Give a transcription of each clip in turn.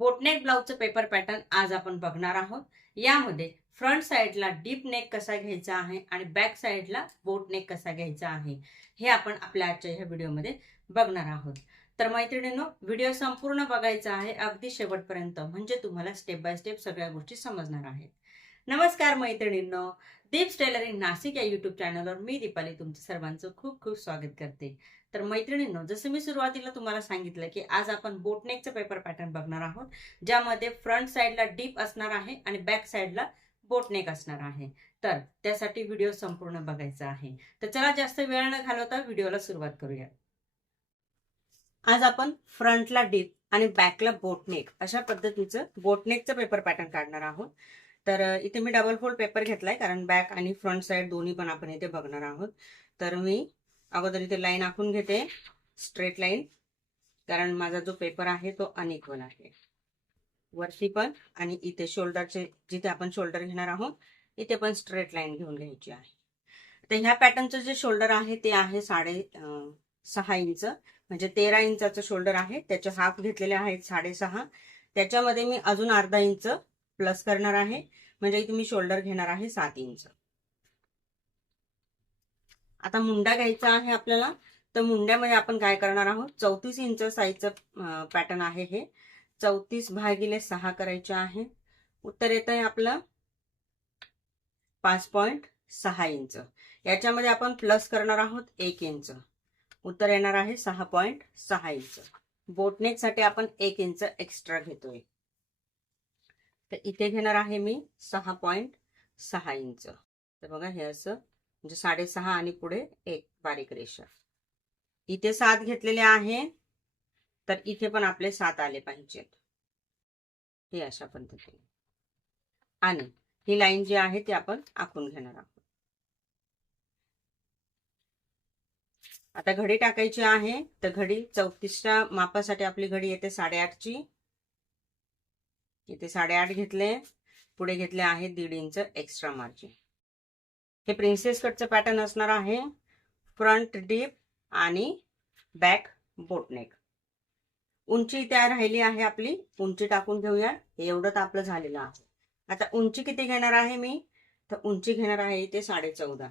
Boat neck ब्लाउजचं paper pattern आज आपण बघणार आहोत। यामध्ये फ्रंट साइडला डीप नेक कसा घ्यायचा आहे आणि बॅक साइडला बोट नेक कसा घ्यायचा आहे हे आपण आपल्या आजच्या ह्या व्हिडिओमध्ये बघणार आहोत। तर मैत्रिणींनो, व्हिडिओ संपूर्ण बघायचा आहे अगदी शेवटपर्यंत, म्हणजे तुम्हाला स्टेप बाय स्टेप सगळ्या गोष्टी समजणार आहेत। नमस्कार मैत्रिणींनो, दीप्स टेलरिंग नाशिक या यूट्यूब चॅनलवर मी दीपाली तुमचं सर्वांचं खूप खूप स्वागत करते। तर मैत्रिणींनो, जसं मी सुरुवातीला तुम्हाला सांगितलं की आज आपण बोटनेकचं पेपर पॅटर्न बघणार आहोत, ज्यामध्ये फ्रंट साइडला डीप असणार आहे आणि बॅक साइडला बोटनेक असणार आहे। तर त्यासाठी व्हिडिओ संपूर्ण बघायचा आहे। तर चला जास्त वेळ न घालवता व्हिडिओला सुरुवात करूया। आज आपण फ्रंटला डीप आणि बॅकला बोटनेक अशा पद्धतीचं बोटनेकचं पेपर पॅटर्न काढणार आहोत। तर इथे मी डबल फोल्ड पेपर घेतलाय, कारण बॅक आणि फ्रंट साइड दोन्ही पण आपण इथे बघणार आहोत। तर मी अगोदर इथे लाईन आखून घेते, स्ट्रेट लाईन, कारण माझा जो पेपर आहे तो अनइक्वल आहे वरती पण, आणि इथे शोल्डरचे जिथे आपण शोल्डर घेणार आहोत इथे पण स्ट्रेट लाईन घेऊन घ्यायची आहे। तर ह्या पॅटर्नचं जे शोल्डर आहे ते आहे 6.5 इंच, म्हणजे 13 इंचाचं शोल्डर आहे। त्याचे हाफ घेतलेले आहेत 6.5, त्याच्यामध्ये मी अजून अर्धा इंच प्लस करणार आहे, म्हणजे इथे मी शोल्डर घेणार आहे 7 इंच। आता मुंडा घ्यायचा आहे आपल्याला। तर मुंड्यामध्ये आपण काय करणार आहोत, 34 इंच साईजचं पॅटर्न आहे हे। 34/6 करायचे आहे। उत्तर येत आहे आपलं 5.6 इंच। याच्यामध्ये आपण प्लस करणार आहोत 1 इंच, उत्तर येणार आहे 6.6 इंच। बोटनेक साठी आपण 1 इंच एक्स्ट्रा घेतोय, तर इथे घेणार आहे मी 6.6 इंच। तर बघा हे असं, म्हणजे 6.5 आणि पुढे एक बारीक रेषा। इथे 7 घेतलेले आहे, तर इथे पण आपले 7 आले पाहिजेत, हे अशा पद्धतीने। आणि ही लाईन जी आहे ती आपण आखून घेणार आहोत। आता घडी टाकायची आहे। तर घडी 34च्या मापासाठी आपली घडी येते 8.5ची। इथे 8.5 घेतले, पुढे घेतले आहे 1.5 इंच एक्स्ट्रा मार्जिन। हे प्रिन्सेस कटचं पॅटर्न असणार आहे, फ्रंट डीप आणि बॅक बोटनेक। उंची इथे राहिली आहे आपली, उंची टाकून घेऊया। एवढं तर आपलं झालेलं आहे। आता उंची किती घेणार आहे मी, तर उंची घेणार आहे इथे 14.5।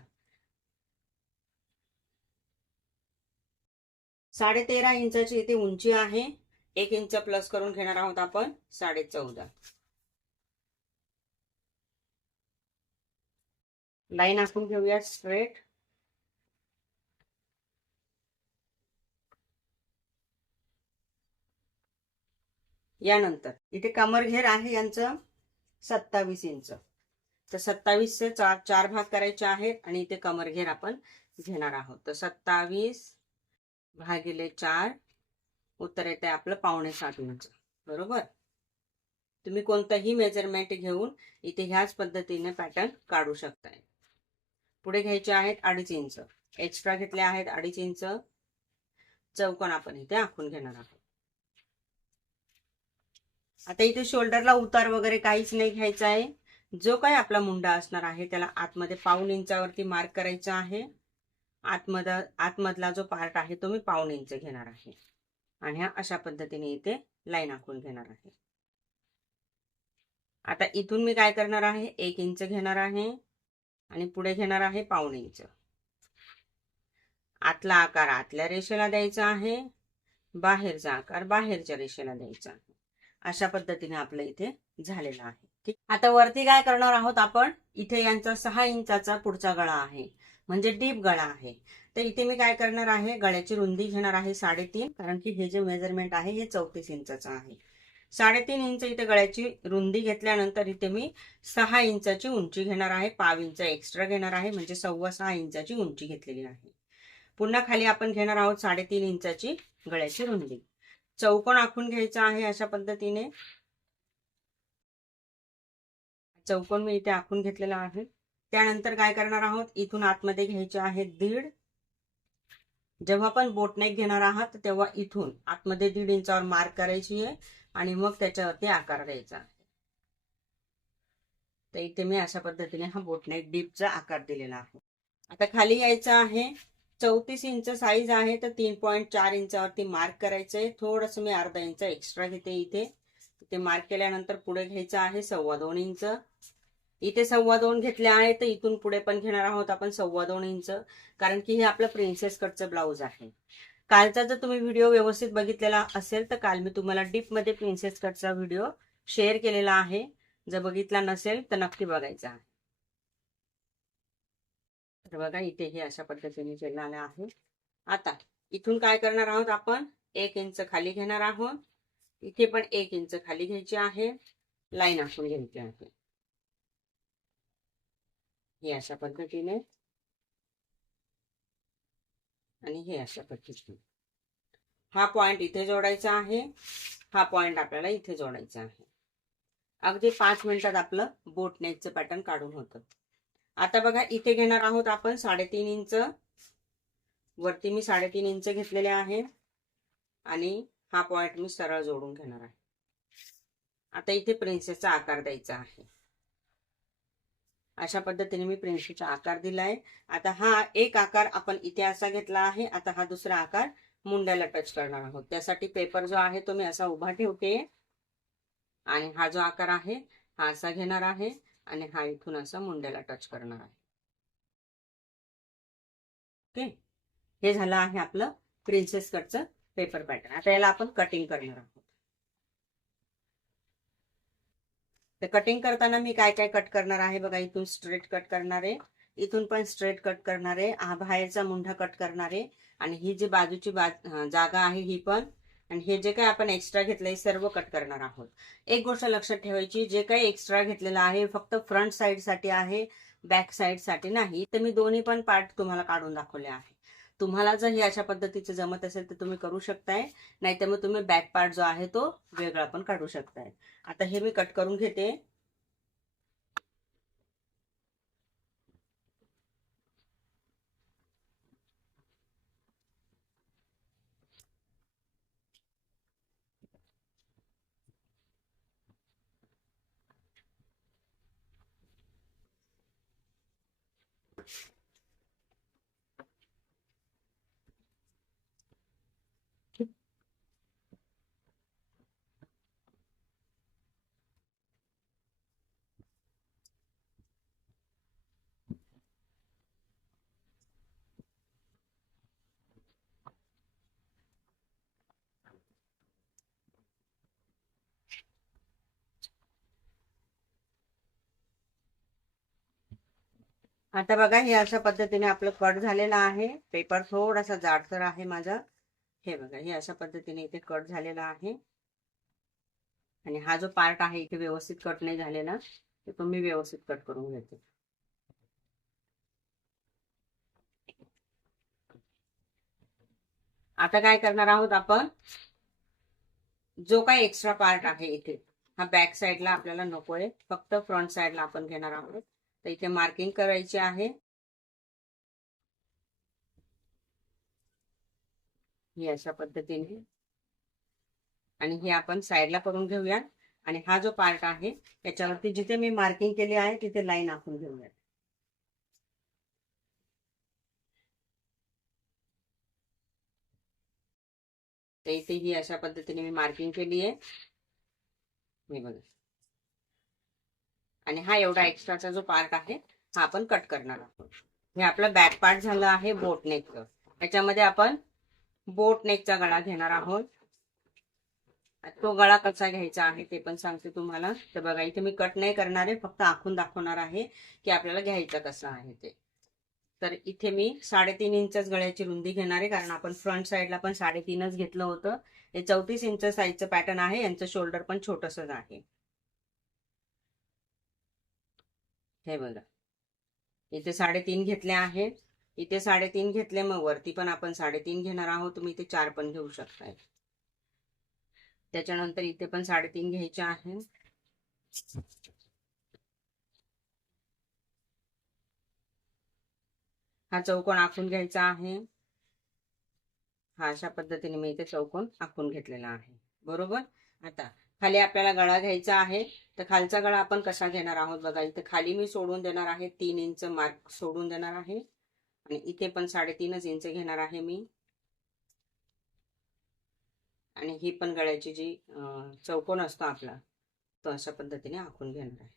13.5 इंचाची इथे उंची आहे, 1 इंच प्लस करून घेणार आहोत आपण 14.5। लाईन आखून घेऊया स्ट्रेट। यानंतर इथे कमरघेर आहे यांचं 27 इंच। तर 27 चे 4 भाग करायचे आहेत आणि इथे कमरघेर आपण घेणार आहोत। तर 27/4 उत्तर येते आपलं 6.25 इंच, बरोबर। तुम्ही कोणतंही मेजरमेंट घेऊन इथे ह्याच पद्धतीने पॅटर्न काढू शकताय। पुढे घ्यायचे आहेत 2.5 इंच, एक्स्ट्रा घेतले आहेत 2.5 इंच। चौकोन आपण इथे आखून घेणार आहोत। आता इथे शोल्डरला उतार वगैरे काहीच नाही घ्यायचा आहे। जो काही आपला मुंडा असणार आहे त्याला आतमध्ये 1.5 इंचावरती मार्क करायचा आहे। आतमधला जो पार्ट आहे तो मी 1.5 इंच घेणार आहे, आणि हा अशा पद्धतीने इथे लाईन आखून घेणार आहे। आता इथून मी काय करणार आहे, 1 इंच घेणार आहे आणि पुढे घेणार आहे 1.5 इंच। आतला आकार आतल्या रेषेला द्यायचा आहे, बाहेरचा आकार बाहेरच्या रेषेला द्यायचा आहे। अशा पद्धतीने आपलं इथे झालेलं आहे, ठीक। आता वरती काय करणार आहोत आपण, इथे यांचा 6 इंचाचा पुढचा गळा आहे, म्हणजे डीप गळा आहे। तर इथे मी काय करणार आहे, गळ्याची रुंदी घेणार आहे 3.5, कारण की हे जे मेजरमेंट आहे हे 34 इंचाचं आहे। 3.5 इंच इथे गळ्याची रुंदी घेतल्यानंतर इथे मी 6 इंचाची उंची घेणार आहे, 1/2 इंच एक्स्ट्रा घेणार आहे, म्हणजे 6.25 इंचाची उंची घेतलेली आहे। पुन्हा खाली आपण घेणार आहोत 3.5 इंचाची गळ्याची रुंदी। चौकोन आखून घ्यायचा आहे अशा पद्धतीने। चौकोन मी इथे आखून घेतलेला आहे। त्यानंतर काय करणार आहोत, इथून आतमध्ये घ्यायचे आहे 1.5। जेव्हा आपण बोटनेक घेणार आहात तेव्हा इथून आतमध्ये 1.5 इंचावर मार्क करायची आहे आणि मग त्याच्यावरती आकार द्यायचा आहे। तर इथे मी अशा पद्धतीने हा बोटनेक डीपचा आकार दिलेला आहे। आता खाली यायचं आहे, 34 इंच साईज आहे, तर 3.4 इंचावरती मार्क करायचंय। थोडंसं मी अर्धा इंच एक्स्ट्रा घेते इथे, ते मार्क केल्यानंतर पुढे घ्यायचं आहे 2.25 इंच. इथे 2.25 घेतले आहे, तर इथून पुढे पण घेणार आहोत आपण 2.25 इंच, कारण की हे आपलं प्रिन्सेस कटचं ब्लाऊज आहे. कालचा जर तुम्ही व्हिडिओ व्यवस्थित बघितलेला असेल तर काल मी तुम्हाला डीप मध्ये प्रिन्सेस कटचा व्हिडिओ शेअर केलेला आहे. जर बघितला नसेल तर नक्की बघायचा आहे. तर बघा इथे हे अशा पद्धतीने केलेलं आहे. आता इथून काय करणार आहोत आपण, 1 इंच खाली घेणार आहोत. इथे पण 1 इंच खाली घ्यायची आहे, लाईन आखून घ्यायची आहे. हे अशा पद्धतीने आणि हे अशा पद्धतीने. हा पॉइंट इथे जोडायचा आहे, हा पॉइंट आपल्याला इथे जोडायचा आहे. अगदी 5 मिनिटात आपलं बोट नेकचं पॅटर्न काढून होतं. आता बघा इथे घेणार आहोत आपण 3.5 इंच. वरती मी 3.5 इंच घेतलेले आहे आणि हा पॉइंट मी सरळ जोडून घेणार आहे. आता इथे प्रिन्सेसचा आकार द्यायचा आहे. अशा पद्धतीने मी प्रिन्सेसचा आकार दिलाय. आता हा एक आकार आपण इथे असा घेतला आहे. आता हा दुसरा आकार मुंड्याला टच करणार आहोत. त्यासाठी पेपर जो आहे तो मी असा उभा ठेवते आणि हा जो आकार आहे हा असा घेणार आहे आणि हा इथून असा मुंड्याला टच करणार आहे. ओके, हे झालं आहे आपलं प्रिन्सेस कटचं पेपर पॅटर्न. आता याला आपण कटिंग करणार आहोत. तर कटिंग करताना मी काय काय कट करणार आहे बघा. इथून स्ट्रेट कट करणार आहे, इथून पण स्ट्रेट कट करणार आहे, हा बाहेरचा मुंढा कट करणार आहे आणि ही जी बाजूची जागा आहे ही पण, आणि हे जे काय आपण एक्स्ट्रा घेतलंय सर्व कट करणार आहोत. एक गोष्ट लक्षात ठेवायची, जे काही एक्स्ट्रा घेतलेलं आहे फक्त फ्रंट साइड साठी आहे, बॅक साइड साठी नाही. तर मी दोन्ही पण पार्ट तुम्हाला काढून दाखवले आहे. तुम्हाला जर हे अशा पद्धतीचं जमत असेल तर तुम्ही करू शकताय, नाहीतर मग तुम्ही बॅक पार्ट जो आहे तो वेगळा पण काढू शकताय. आता हे मी कट करून घेते. आता बघा हे अशा पद्धतीने आपलं कट झालेलं आहे. पेपर थोडासा जाडसर आहे माझा. हे बघा हे अशा पद्धतीने इथे कट झालेला आहे आणि हा जो पार्ट आहे इथे व्यवस्थित कट नाही झालेला, तो तुम्ही व्यवस्थित कट करून घेते. आता काय करणार आहोत आपण, जो काही एक्स्ट्रा पार्ट आहे इथे हा बॅक साइडला आपल्याला नकोय, फक्त फ्रंट साइडला आपण घेणार आहोत. तर इथे मार्किंग करायची आहे. ही अशा पद्धतीने आणि हे आपण साइडला करून घेऊया. आणि हा जो पार्ट आहे त्याच्यावरती जिथे मी मार्किंग केली आहे तिथे लाईन आखून घेऊया. तर इथे ही अशा पद्धतीने मी मार्किंग केली आहे, हे बघा. आणि हा एवढा एक्स्ट्राचा जो पार्ट आहे हा आपण कट करणार आहोत. हे आपलं बॅक पार्ट झालं आहे बोट नेकचं. त्याच्यामध्ये आपण बोट नेकचा गळा घेणार आहोत. तो गळा कसा घ्यायचा आहे ते पण सांगते तुम्हाला. तर बघा इथे मी कट नाही करणार आहे, फक्त आखून दाखवणार आहे की आपल्याला घ्यायचं कसं आहे ते. तर इथे मी 3.5 इंचच गळ्याची रुंदी घेणार आहे, कारण आपण फ्रंट साइडला पण 3.5च घेतलं होतं. हे 34 इंच साईजचं पॅटर्न आहे, यांचं शोल्डर पण छोटसच आहे. हे बघा इथे 3.5 घेतले आहेत, इथे 3.5 घेतले, मग वरती पण आपण 3.5 घेणार आहोत. तुम्ही इथे 4 पण घेऊ शकताय. त्याच्यानंतर इथे पण 3.5 घ्यायचे आहे. हा चौकोन आखून घ्यायचा आहे. हा अशा पद्धतीने मी इथे चौकोन आखून घेतलेला आहे, बरोबर. आता खाली आपल्याला गळा घ्यायचा आहे. तर खालचा गळा आपण कसा घेणार आहोत बघा. इथे खाली मी सोडून देणार आहे 3 इंच मार्क सोडून देणार आहे आणि इथे पण 3.5 इंच घेणार आहे मी आणि ही पण गळ्याची जी चौकोन असतो आपला तो अशा पद्धतीने आखून घेणार आहे.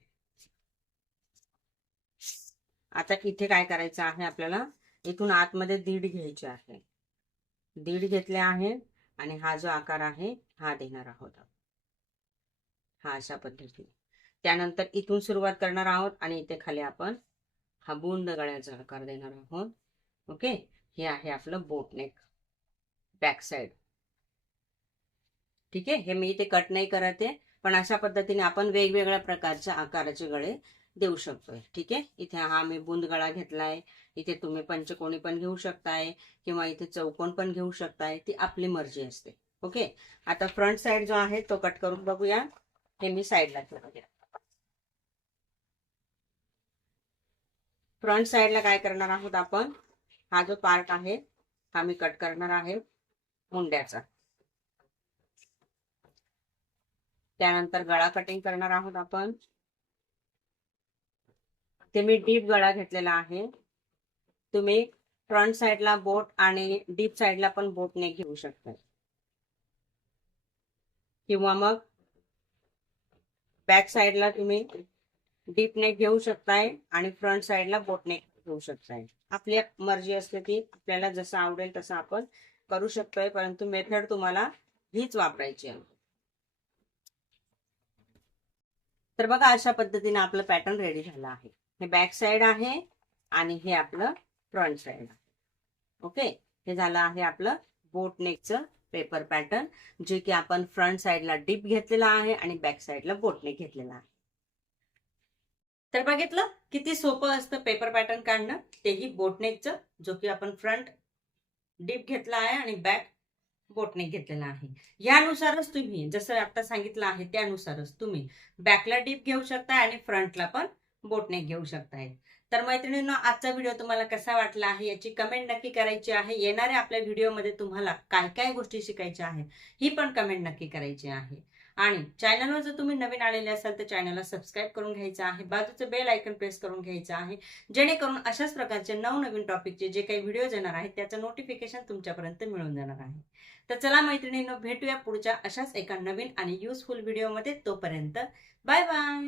आता इथे काय करायचं आहे आपल्याला, इथून आतमध्ये दीड घ्यायचे आहे. दीड घेतले आहे आणि हा जो आकार आहे हा देणार आहोत, हा अशा पद्धतीने. त्यानंतर इथून सुरुवात करणार आहोत आणि इथे खाली आपण हा बुंद गळ्याचा आकार देणार आहोत. ओके, हे आहे आपलं बोटनेक बॅक साइड. ठीक आहे, हे मी इथे कट नाही करत आहे, पण अशा पद्धतीने आपण वेगवेगळ्या प्रकारच्या आकाराचे गळे देऊ शकतोय. ठीक आहे, इथे हा मी बुंद गळा घेतलाय, इथे तुम्ही पंचकोनी पण घेऊ शकताय किंवा इथे चौकोन पण घेऊ शकताय, ती आपली मर्जी असते. ओके, आता फ्रंट साइड जो आहे तो कट करून बघूया. हे मी साइडला ठेवते. फ्रंट साइडला काय करणार आहोत आपण, हा जो पार्ट आहे हा मी कट करणार आहे मुंड्याचा. त्यानंतर गळा कटिंग करणार आहोत आपण. ते मी डीप गळा घेतलेला आहे. तुम्ही फ्रंट साइडला बोट आणि डीप साइडला पण बोट नेक घेऊ शकता, किंवा मग बॅक साइडला तुम्ही डीप नेक घेऊ शकताय आणि फ्रंट साइडला बोट नेक घेऊ शकताय. आपली मर्जी असते ती, आपल्याला जसं आवडेल तसं आपण करू शकतोय, परंतु मेथड तुम्हाला हीच वापरायची आहे. तर बघा, अशा पद्धतीने आपलं पॅटर्न रेडी झालं आहे. हे बॅक साइड आहे आणि हे आपलं फ्रंट साइड आहे. ओके, हे झालं आहे आपलं बोट नेकचं पेपर पॅटर्न, जे की आपण फ्रंट साइडला डीप घेतलेला आहे आणि बॅक साइडला बोट नेक घेतलेला आहे. तर बघितलं किती सोपं असतं पेपर पॅटर्न काढणं, तेही बोटनेकचं, जो की आपण फ्रंट डीप घेतला आहे आणि बॅक बोटनेक घेतलेला आहे. यानुसारच तुम्ही जसं आता सांगितलं आहे त्यानुसारच तुम्ही बॅकला डीप घेऊ शकता आणि फ्रंटला पण बोटनेक घेऊ शकताय. तर मैत्रिणींनो, आजचा व्हिडिओ तुम्हाला कसा वाटला आहे याची कमेंट नक्की करायची आहे. येणाऱ्या आपल्या व्हिडिओमध्ये तुम्हाला काय काय गोष्टी शिकायच्या आहेत ही पण कमेंट नक्की करायची आहे. आणि चॅनलवर जर तुम्ही नवीन आलेले असाल तर चॅनलला सबस्क्राईब करून घ्यायचं आहे, बाजूचं बेल आयकन प्रेस करून घ्यायचं आहे, जेणेकरून अशाच प्रकारचे नवनवीन टॉपिकचे जे काही व्हिडिओज येणार आहेत त्याचं नोटिफिकेशन तुमच्यापर्यंत मिळून जाणार आहे. तर चला मैत्रिणींनो, भेटूया पुढच्या अशाच एका नवीन आणि युजफुल व्हिडिओमध्ये. तोपर्यंत बाय बाय.